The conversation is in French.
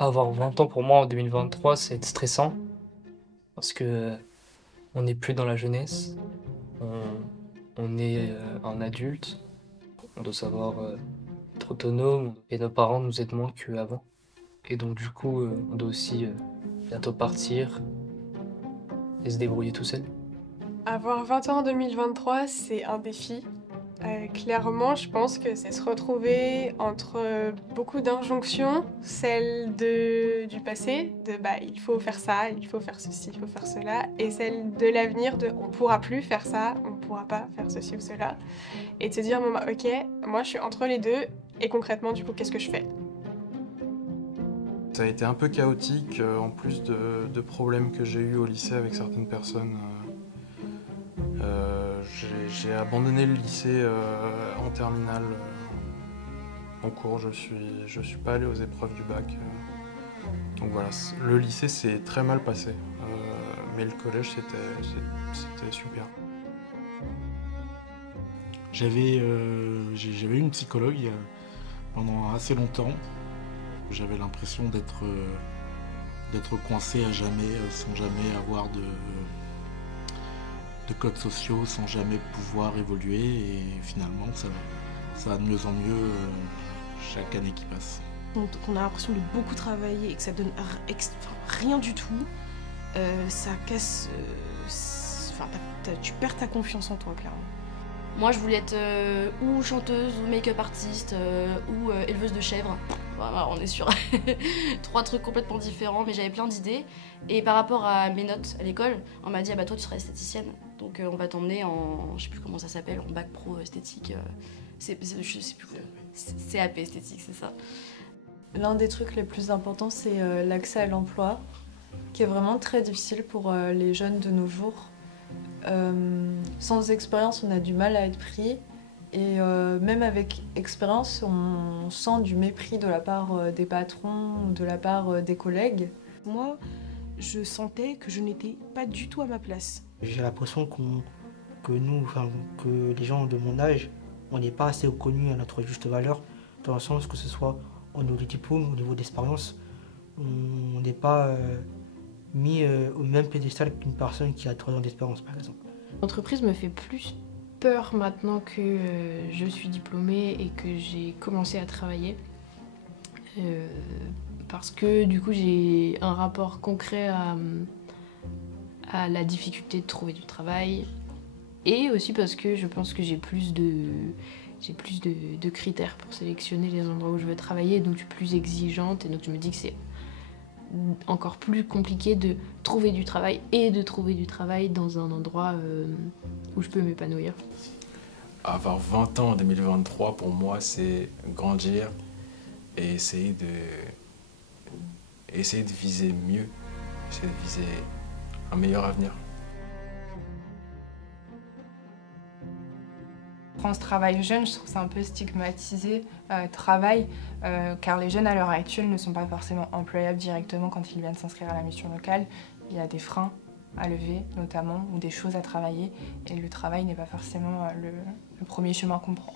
Avoir 20 ans pour moi en 2023, c'est être stressant parce que on n'est plus dans la jeunesse, on, on est un adulte, on doit savoir être autonome et nos parents nous aident moins qu'avant. Et donc du coup, on doit aussi bientôt partir et se débrouiller tout seul. Avoir 20 ans en 2023, c'est un défi. Clairement, je pense que c'est se retrouver entre beaucoup d'injonctions, celle du passé, de bah il faut faire ça, il faut faire ceci, il faut faire cela, et celle de l'avenir, de on pourra plus faire ça, on pourra pas faire ceci ou cela, et de se dire bon bah ok, moi je suis entre les deux, et concrètement du coup qu'est-ce que je fais? Ça a été un peu chaotique, en plus de problèmes que j'ai eus au lycée avec certaines personnes. J'ai abandonné le lycée en terminale. En cours, je suis pas allé aux épreuves du bac. Donc voilà, le lycée s'est très mal passé. Mais le collège, c'était super. J'avais une psychologue pendant assez longtemps. J'avais l'impression d'être coincé à jamais, sans jamais avoir de codes sociaux, sans jamais pouvoir évoluer. Et finalement, ça va de mieux en mieux chaque année qui passe. Donc on a l'impression de beaucoup travailler et que ça donne rien du tout, ça casse. Tu perds ta confiance en toi, clairement. Moi, je voulais être ou chanteuse, ou make-up artiste, ou éleveuse de chèvres. Voilà, on est sur 3 trucs complètement différents, mais j'avais plein d'idées. Et par rapport à mes notes à l'école, on m'a dit ah bah toi tu seras esthéticienne, donc on va t'emmener en, je sais plus comment ça s'appelle, en bac pro esthétique. Je sais plus. CAP esthétique, c'est ça. L'un des trucs les plus importants, c'est l'accès à l'emploi, qui est vraiment très difficile pour les jeunes de nos jours. Sans expérience, on a du mal à être pris. Et même avec expérience, on sent du mépris de la part des patrons, de la part des collègues. Moi, je sentais que je n'étais pas du tout à ma place. J'ai l'impression que nous, que les gens de mon âge, on n'est pas assez reconnus à notre juste valeur, dans le sens que ce soit au niveau du diplôme, au niveau d'expérience, on n'est pas mis au même piédestal qu'une personne qui a 3 ans d'expérience, par exemple. L'entreprise me fait plus peur maintenant que je suis diplômée et que j'ai commencé à travailler. Parce que du coup j'ai un rapport concret à la difficulté de trouver du travail. Et aussi parce que je pense que j'ai plus de critères pour sélectionner les endroits où je veux travailler, donc je suis plus exigeante et donc je me dis que c'est encore plus compliqué de trouver du travail et de trouver du travail dans un endroit où je peux m'épanouir. Avoir 20 ans en 2023, pour moi, c'est grandir et essayer de viser mieux, essayer de viser un meilleur avenir. Quand on se travaille jeune, je trouve ça un peu stigmatisé, car les jeunes à l'heure actuelle ne sont pas forcément employables directement quand ils viennent s'inscrire à la mission locale. Il y a des freins à lever notamment, ou des choses à travailler, et le travail n'est pas forcément le premier chemin qu'on prend.